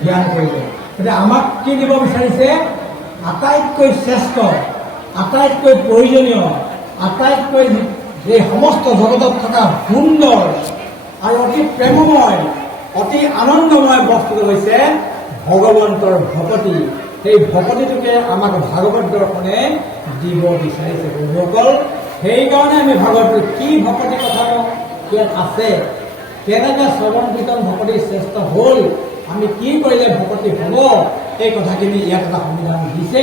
জ্ঞান কৰিলে গতিকে আমাক কি দিব বিচাৰিছে? আটাইতকৈ শ্ৰেষ্ঠ, আটাইতকৈ প্ৰয়োজনীয়, আটাইতকৈ এই সমস্ত জগতত থকা সুন্দৰ আৰু অতি প্ৰেমময়, অতি আনন্দময় বস্তুটো হৈছে ভগৱন্তৰ ভকতি। সেই ভকতিটোকে আমাক ভাগৱত দৰ্শনে দিব বিচাৰিছে। বন্ধুসকল, সেইকাৰণে আমি ভাগৱত কি ভকতি কথাটো ইয়াত আছে। কেনেকৈ শ্ৰৱণ কীৰ্তন ভকতি শ্ৰেষ্ঠ হ'ল? আমি কি কৰিলে ভকতি হ'ব? এই কথাখিনি ইয়াত এটা সংবিধান দিছে।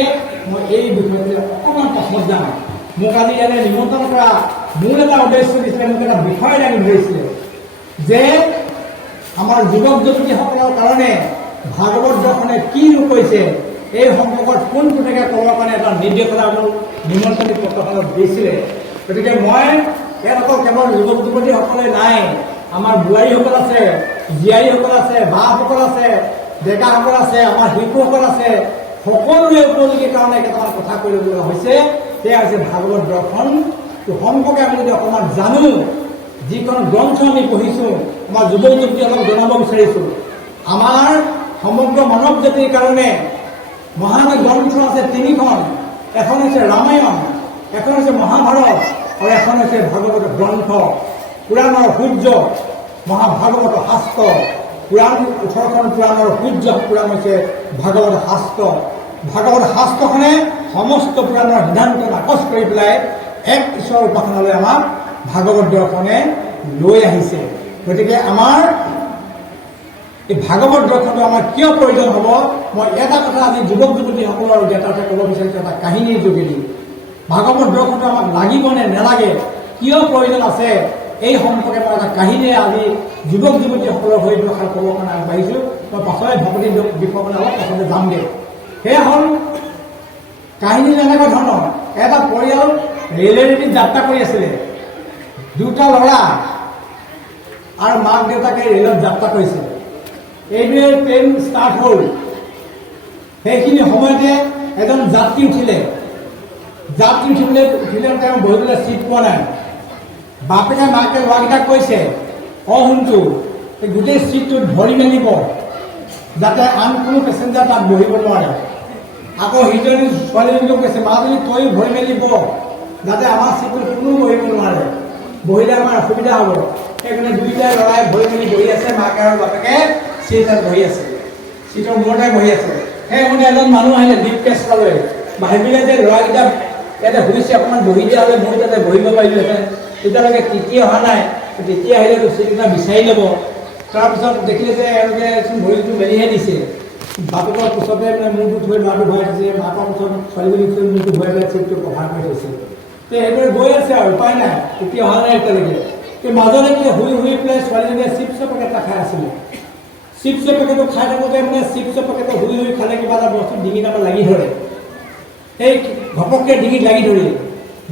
মই এই বিষয়লৈ অকণমান পাছত যাম। মোক আজি ইয়াতে নিমন্ত্ৰণ কৰা মূল এটা উদ্দেশ্য দিছিলে মোক এটা বিষয় দাঙি ধৰিছিলে যে আমাৰ যুৱক যুৱতীসকলৰ কাৰণে ভাগৱত দৰ্শনে কিনো কৈছে এই সম্পৰ্কত কোন কোনেকে ক'বৰ কাৰণে এটা নিৰ্দেশনা মোক নিমন্ত্ৰণী পত্ৰখনত দিছিলে। গতিকে মই ইয়াত অকল কেৱল যুৱক যুৱতীসকলে নাই আমাৰ বোৱাৰীসকল আছে জীয়াৰীসকল আছে বাসকল আছে, ডেকাসকল আছে, আমাৰ শিশুসকল আছে সকলোৰে উপযোগীৰ কাৰণে কেইটামান কথা কৰিবলগা হৈছে। সেয়া হৈছে ভাগৱত দৰ্শন। সম্পৰ্কে আমি যদি অকণমান জানো, যিখন গ্ৰন্থ আমি পঢ়িছোঁ, আমাৰ যুৱক যুৱতীসকলক জনাব বিচাৰিছোঁ। আমাৰ সমগ্ৰ মানৱ জাতিৰ কাৰণে মহান গ্ৰন্থ আছে তিনিখন। এখন হৈছে ৰামায়ণ, এখন হৈছে মহাভাৰত, আৰু এখন হৈছে ভাগৱত গ্ৰন্থ। পুৰাণৰ সূৰ্য, মহাভাগৱত শাস্ত্ৰ পুৰাণ ওঠৰখন পুৰাণৰ সূৰ্য, পুৰাণ হৈছে ভাগৱত শাস্ত্ৰ ভাগৱত শাস্ত্ৰখনে সমস্ত পুৰাণৰ সিদ্ধান্ত নাকচ কৰি পেলাই এক ঈশ্বৰৰ উপাসনালৈ আমাক ভাগৱত দৰ্শনে লৈ আহিছে। গতিকে আমাৰ এই ভাগৱত দৰ্শনটো আমাৰ কিয় প্ৰয়োজন হ'ব? মই এটা কথা আজি যুৱক যুৱতীসকলৰ এটা ক'ব বিচাৰিছোঁ, এটা কাহিনীৰ যোগেদি। ভাগৱত দৰ্শনটো আমাক লাগিব নে নেলাগে? কিয় প্ৰয়োজন আছে? এই সম্পৰ্কে মই এটা কাহিনীৰে আজি যুৱক যুৱতীসকলৰ হৈ প্ৰসাৰ ক'বৰ কাৰণে আগবাঢ়িছোঁ মই পাছলৈ ভকতি বিষয়লৈ অলপ পাছলৈ যামগৈ। সেয়া হ'ল কাহিনী এনেকুৱা ধৰণৰ, এটা পৰিয়াল ৰেলেৰেদি যাত্ৰা কৰি আছিলে। দুটা ল'ৰা আৰু মাক দেউতাকে ৰেলত যাত্ৰা কৰিছিল। এইদৰে ট্ৰেইন ষ্টাৰ্ট হ'ল। সেইখিনি সময়তে এজন যাত্ৰী উঠিলে। যাত্ৰী উঠিবলৈ উঠিলে তেওঁ বহিবলৈ চিট পোৱা নাই। বাপেকে মাকে ল'ৰাকেইটাক কৈছে অ শুনটো এই গোটেই চিটটোত ভৰি মেলিব যাতে আন কোনো পেচেঞ্জাৰ তাত বহিব নোৱাৰে আকৌ সিজনী ছোৱালীজনীক কৈছে মাজনী তই ভৰি মেলিব যাতে আমাৰ চিটটোত কোনো বহিব নোৱাৰে বহিলে আমাৰ অসুবিধা হ'ব। সেইকাৰণে দুইটাই ল'ৰাই ভৰি মেলি বহি আছে মাকে আৰু বাপেকে চিটত বহি আছে চিটৰ মূৰতে বহি আছে। সেই সময়তে এজন মানুহ আহিলে দীপ কেঁচৰালৈ ভাবিলে যে ল'ৰাকেইটা ইয়াতে শুইছে অকণমান বহি দিয়া হ'লে মোৰ তাতে বহিব পাৰিলোহেঁতেন তেতিয়ালৈকে তিতি অহা নাই, তেতিয়া আহিলেতো চিটকেইটা বিচাৰি ল'ব। তাৰপিছত দেখিলে যে এওঁলোকে ভৰিটো মেলিহে দিছে। বাপেকৰ ওচৰতে মানে মূৰটো থৈ ল'ৰাটো ভৰাই থৈছে মাকৰ ওচৰত ছোৱালীজনী থৈ মূৰটো ভৰাই পেলাই চিটটো কভাৰ কৰি থৈছে। তে সেইদৰে গৈ আছে আৰু, উপায় নাই, তেতিয়া অহা নাই এতিয়ালৈকে। এই মাজতে কি শুই শুই পেলাই ছোৱালীজনীয়ে চিপছৰ পেকেট এটা খাই আছিলে। চিপছৰ পেকেটটো খাই থাকোঁতে মানে চিপছৰ পেকেটটো শুই শুই খালে কিবা এটা বস্তু ডিঙিত এটা লাগি ধৰে। সেই ঘপককৈ ডিঙিত লাগি ধৰিলে।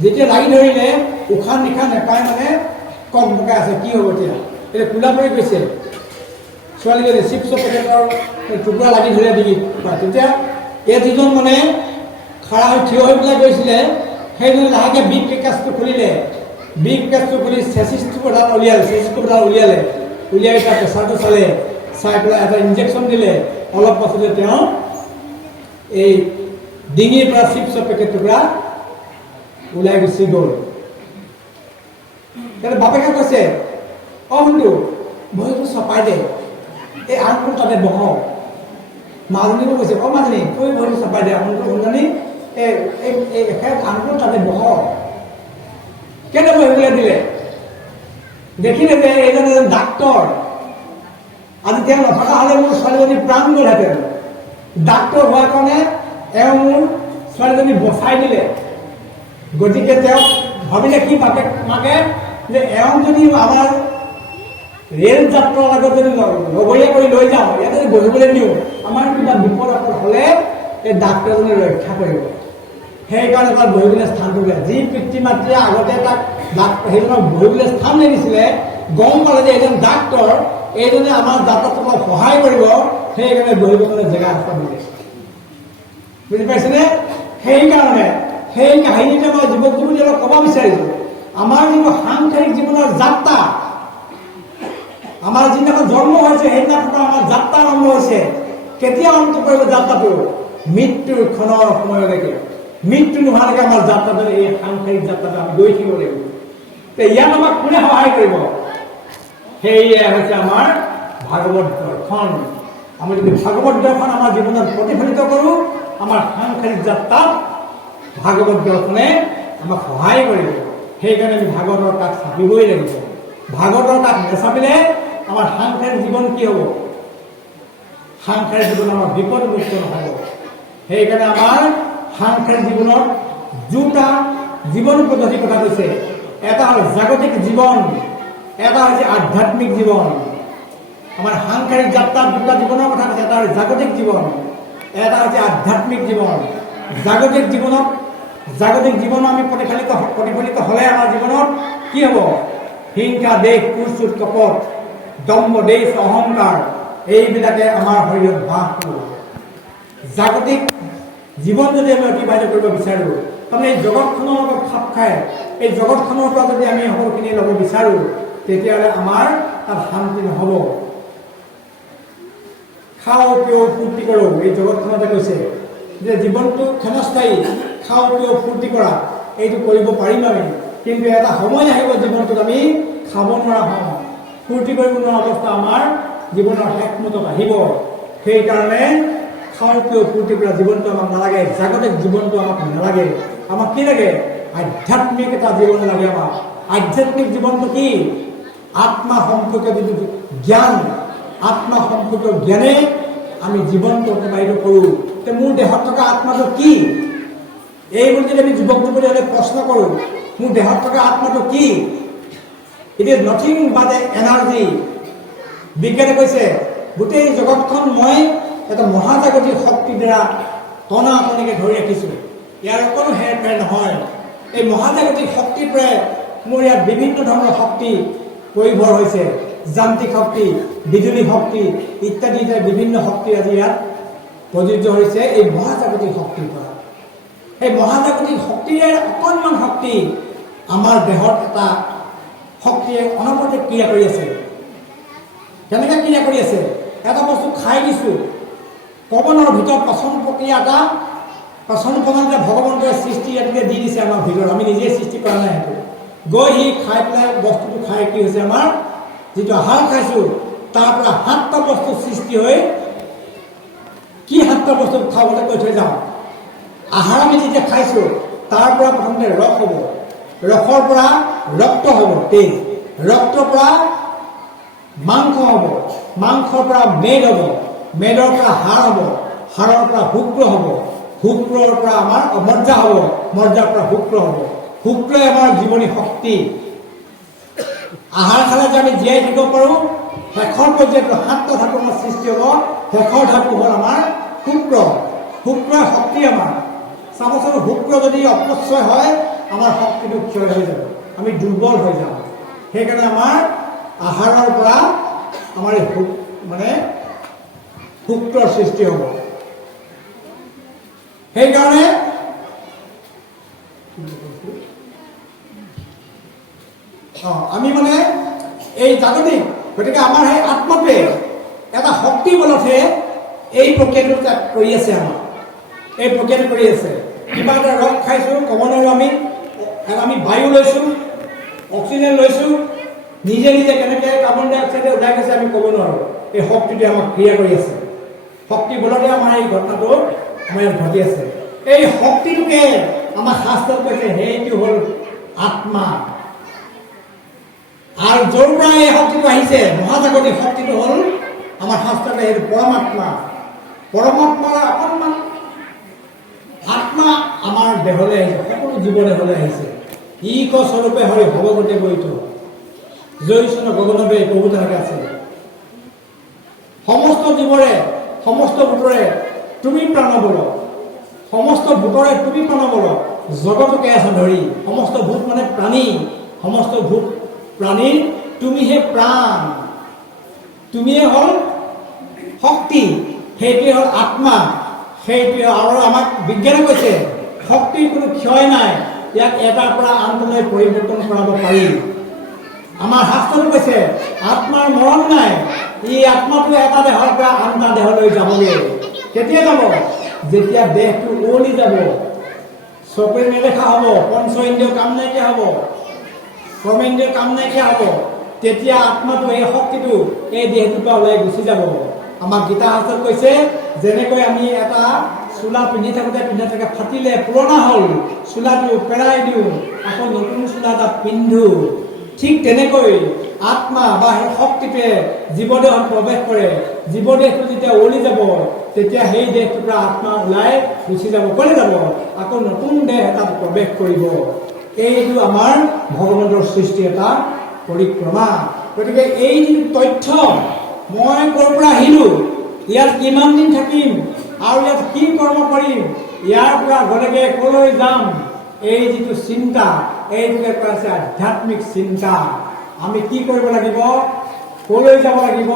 যেতিয়া লাগি ধৰিলে উশাহ নিশাহ নেপাই মানে কক বকাই আছে, কি হ'ব এতিয়া? এতিয়া কোলা পৰি গৈছে ছোৱালীজনী চিপছৰ পেকেটৰ টুকুৰা লাগি ধৰিলে ডিঙিত। তেতিয়া এই যিজন মানে খাৰা হৈ থিয় হৈ পেলাই গৈছিলে। সেইজনে লাহেকৈ বিগ কেচটো খুলিলে। বিগ কেচটো খুলি চেচিছটো এডাল উলিয়ালে চেচিছটো এডাল উলিয়ালে। উলিয়াই তাৰ প্ৰেছাৰটো চালে। চাই পেলাই এটা ইনজেকশ্যন দিলে। অলপ পাছতে তেওঁ এই ডিঙিৰ পৰা চিপছৰ পেকেট টুকুৰা ওলাই গুচি গ'ল। বাপেকে কৈছে অ ভৰিটো চপাই দে। এই আনটো তাতে বহ। মাজনীকো কৈছে অ মাজনী তই ভৰিটো চপাই দে এই আনটো তাতে বহ। কেনে বহিবলৈ দিলে? দেখিলে যে এইজন এজন ডাক্তৰ। আজি তেওঁ নথকা হ'লে মোৰ ছোৱালীজনী প্ৰাণ গ'লহেঁতেন। ডাক্তৰ হোৱাৰ কাৰণে এওঁ মোৰ ছোৱালীজনী বচাই দিলে। গতিকে তেওঁ ভাবিলে কি মাকে মাকে যে এওঁ যদি আমাৰ ৰেল যাত্ৰাৰ লগত যদি লগৰীয়া কৰি লৈ যাওঁ, ইয়াত যদি বহিবলৈ দিওঁ আমাৰ কিবা বিপদ হ'লে এই ডাক্তৰজনে ৰক্ষা কৰিব। সেইকাৰণে তাত বহিবলৈ স্থানটো দিয়ে যি পিতৃ মাতৃয়ে আগতে তাক সেইজনক বহিবলৈ স্থান নিদিছিলে গম পালে যে এজন ডাক্তৰ, এইজনে আমাৰ যাত্ৰাত অলপ সহায় কৰিব, সেইকাৰণে বহিবলৈ জেগা এটা দিলে বুজি পাইছেনে? সেইকাৰণে, সেই কাহিনীতে মই যুৱক যুৱতীসকলক ক'ব বিচাৰিছোঁ। আমাৰ যিটো সাংসাৰিক জীৱনৰ যাত্ৰা আমাৰ যিদিনাখন জন্ম হৈছে সেইদিনাখন আমাৰ যাত্ৰা আৰম্ভ হৈছে কেতিয়া অন্ত কৰিব যাত্ৰাটো মৃত্যুৰ ক্ষণৰ সময়লৈকে। মৃত্যু নোহোৱালৈকে আমাৰ যাত্ৰাটো এই সাংসাৰিক যাত্ৰাটো আমি গৈ থাকিব লাগিব। তে ইয়াত আমাক কোনে সহায় কৰিব? সেয়ে হৈছে আমাৰ ভাগৱত দৰ্শন। আমি যদি ভাগৱত দৰ্শন আমাৰ জীৱনত প্ৰতিফলিত কৰোঁ, আমাৰ সাংসাৰিক যাত্ৰাত ভাগৱত দৰ্শনে আমাক সহায় কৰিব। সেইকাৰণে আমি ভাগৱতৰ তাক চাপিবই লাগিব। ভাগৱতৰ তাক নেচাপিলে আমাৰ সাংসাৰিক জীৱন কি হ'ব? সাংসাৰিক জীৱন আমাৰ বিপদমুক্ত নহ'ব। সেইকাৰণে আমাৰ সাংসাৰিক জীৱনত দুটা জীৱন পদ্ধতিৰ কথা কৈছে। এটা হ'ল জাগতিক জীৱন, এটা হৈছে আধ্যাত্মিক জীৱন। আমাৰ সাংসাৰিক যাত্ৰাত দুটা জীৱনৰ কথা কৈছে। এটা হ'ল জাগতিক জীৱন, এটা হৈছে আধ্যাত্মিক জীৱন। জাগতিক জীৱনত জাগতিক জীৱন আমি প্ৰতিফলিত প্ৰতিফলিত হ'লে আমাৰ জীৱনত কি হ'ব? হিংসা, দেশ, কুচুট, কপট, দম্ভ, দেশ, অহংকাৰ, এইবিলাকে আমাৰ শৰীৰত বাস কৰিব। জাগতিক জীৱন যদি আমি অতিবাহিত কৰিব বিচাৰোঁ, তাৰমানে এই জগতখনৰ লগত খাপ খাই, এই জগতখনৰ পৰা যদি আমি সকলোখিনি ল'ব বিচাৰোঁ, তেতিয়াহ'লে আমাৰ তাত শান্তি নহ'ব। খাওঁ, পিওঁ, ফূৰ্তি কৰোঁ, এই জগতখনতে কৈছে যে জীৱনটো ক্ষণস্থায়ী। খাওঁ পিওঁ ফূৰ্তি কৰা এইটো কৰিব পাৰিম আমি। কিন্তু এটা সময় আহিব জীৱনটোত আমি খাব নোৱাৰা হওঁ ফূৰ্তি কৰিব নোৱাৰা অৱস্থা আমাৰ জীৱনৰ শেষমুঠত আহিব। সেইকাৰণে পিওঁ ফূৰ্তি কৰা জীৱনটো আমাক নালাগে, জাগতিক জীৱনটো আমাক নালাগে। আমাক কি লাগে? আধ্যাত্মিক এটা জীৱন লাগে আমাক। আধ্যাত্মিক জীৱনটো কি? আত্মা সম্পৰ্কীয় যিটো জ্ঞান, আত্মা সম্পৰ্কীয় জ্ঞানে আমি জীৱনটো অতিবাহিত কৰোঁ মোৰ দেহত থকা আত্মাটো কি? এইবোৰ যদি আমি যুৱক যুৱতীসকলে প্ৰশ্ন কৰোঁ মোৰ দেহত থকা আত্মাটো কি? It is nothing but a energy বিজ্ঞানে কৈছে, গোটেই জগতখন মই এটা মহাজাগতিক শক্তিৰ দ্বাৰা টনা টনিকে ধৰি ৰাখিছোঁ। ইয়াৰ অকণো হেৰ ফেৰ নহয়। এই মহাজাগতিক শক্তিৰ পৰাই মোৰ ইয়াত বিভিন্ন ধৰণৰ শক্তি পৰিভৰ হৈছে। যান্ত্ৰিক শক্তি, বিজুলী শক্তি, ইত্যাদি ইত্যাদি, বিভিন্ন শক্তি আজি ইয়াত প্ৰযোজ্য হৈছে এই মহাজাগতিক শক্তিৰ পৰা। সেই মহাজাগতিক শক্তিৰে অকণমান শক্তি আমাৰ দেহত এটা শক্তিয়ে অনবৰতে ক্ৰিয়া কৰি আছে। কেনেকৈ ক্ৰিয়া কৰি আছে? এটা বস্তু খাই দিছোঁ। পৱনৰ ভিতৰত পচন প্ৰক্ৰিয়া এটা পচন প্ৰণালীতে ভগৱন্তই সৃষ্টি ইয়াতে দি দিছে আমাৰ ভিতৰত। আমি নিজে সৃষ্টি কৰা নাই সেইটো। গৈ সি খাই পেলাই বস্তুটো খাই কি হৈছে আমাৰ? যিটো আহাৰ খাইছোঁ, তাৰ পৰা সাতটা বস্তু সৃষ্টি হৈ কি সাতটা বস্তু খাবলৈ কৈ থৈ যাওঁ? আহাৰ আমি যেতিয়া খাইছোঁ, তাৰ পৰা প্ৰথমতে ৰস হ'ব। ৰসৰ পৰা ৰক্ত হ'ব, তেজ। ৰক্তৰ পৰা মাংস হ'ব। মাংসৰ পৰা মেদ হ'ব। মেদৰ পৰা হাড় হ'ব। হাড়ৰ পৰা শুক্ৰ হ'ব। শুক্ৰৰ পৰা আমাৰ মজ্জা হ'ব। মজ্জাৰ পৰা শুক্ৰ হ'ব। শুক্ৰই আমাৰ জীৱনী শক্তি। আহাৰ খালে যে আমি জীয়াই থাকিব পাৰোঁ, শেষৰ পৰ্যায়টো সাতটা ধাতু আমাৰ সৃষ্টি হ'ব। শেষৰ ধাতু হ'ল আমাৰ শুক্ৰ। শুক্ৰই শক্তি আমাৰ। চাবচোন শুক্ৰ যদি অপচয় হয় আমাৰ শক্তিটো ক্ষয় হৈ যাব। আমি দুৰ্বল হৈ যাম সেইকাৰণে আমাৰ আহাৰৰ পৰা আমাৰ এই মানে শুক্ৰৰ সৃষ্টি হ'ব। সেইকাৰণে আমি মানে এই জাগতিক, গতিকে আমাৰ সেই আত্মাটোৱে এটা শক্তি বলতহে এই প্ৰক্ৰিয়াটো কৰি আছে আমাৰ। এই প্ৰক্ৰিয়াটো কৰি আছে। কিবা এটা ৰস খাইছোঁ, ক'ব নোৱাৰোঁ আমি। আমি বায়ু লৈছোঁ, অক্সিজেন লৈছোঁ। নিজে নিজে কেনেকৈ কাৰ্বন ডাই অক্সাইডে ওলাই গৈছে আমি ক'ব নোৱাৰোঁ। এই শক্তিটোৱে আমাক ক্ৰিয়া কৰি আছে। শক্তি বলতে আমাৰ এই ঘটনাটো আমাৰ ইয়াত ঘটি আছে। এই শক্তিটোকে আমাৰ শাস্ত্ৰত কৈছে সেইটো হ'ল আত্মা। আৰু য'ৰ পৰা এই শক্তিটো আহিছে, মহাজাগতিক শক্তিটো হ'ল আমাৰ শাস্ত্ৰত সেইটো পৰমাত্মা। পৰমাত্মাৰ অকণমান আত্মা আমাৰ দেহলৈ আহিছে জীৱ দেহলৈ আহিছে ই ক স্বৰূপে হৰি ভগৱতে বৈত। জয়চন গগনবে প্ৰভু তেনেকৈ আছে সমস্ত জীৱৰে সমস্ত ভূতৰে তুমি প্ৰাণবল সমস্ত ভূতৰে তুমি প্ৰাণবল জগতকে আছে ধৰি, সমস্ত ভূত মানে প্ৰাণী। সমস্ত ভূত প্ৰাণীৰ তুমিহে প্ৰাণ। তুমিয়ে হ'ল শক্তি, সেইটোৱে হ'ল আত্মা। সেইটোৱে আৰু আমাক বিজ্ঞানে কৈছে শক্তিৰ কোনো ক্ষয় নাই। ইয়াক এটাৰ পৰা আনটোলৈ পৰিৱৰ্তন কৰাব পাৰি। আমাৰ শাস্ত্ৰটো কৈছে, আত্মাৰ মৰণ নাই, ই আত্মাটো এটা দেহৰ পৰা আন এটা দেহলৈ যাবগে। কেতিয়া যাব? যেতিয়া দেহটো উৱলি যাব। চকুৰে নেদেখা হ'ব পঞ্চ ইন্দ্ৰিয় কাম নাইকিয়া হ'ব। কৰ্মেন্দ্ৰিয় কাম নাইকিয়া হ'ব। তেতিয়া আত্মাটো, এই শক্তিটো, এই দেহটোৰ পৰা ওলাই গুচি যাব। আমাক গীতা শাস্ত্ৰত কৈছে, যেনেকৈ আমি এটা চোলা পিন্ধি থাকোঁতে, পিন্ধি থাকে, ফাটিলে পুৰণা হ'ল। চোলাটো পেলাই দিওঁ, আকৌ নতুন চোলা এটা পিন্ধো। ঠিক তেনেকৈ আত্মা বা সেই শক্তিটোৱে জীৱদেহত প্ৰৱেশ কৰে। জীৱদেহটো যেতিয়া ওলি যাব, তেতিয়া সেই দেহটোৰ পৰা আত্মা ওলাই গুচি যাব, ক'লে যাব, আকৌ নতুন দেহ এটাত প্ৰৱেশ কৰিব। এইটো আমাৰ ভগৱন্তৰ সৃষ্টি এটা পৰিক্ৰমা। গতিকে এই তথ্য মই ক'ৰ পৰা আহিলো? ইয়াত কিমান দিন থাকিম? আৰু ইয়াত কি কৰ্ম কৰিম? ইয়াৰ পৰা গ'লেগে ক'লৈ যাম? এই যিটো চিন্তা, এইটোকে কোৱা হৈছে আধ্যাত্মিক চিন্তা। আমি কি কৰিব লাগিব? ক'লৈ যাব লাগিব?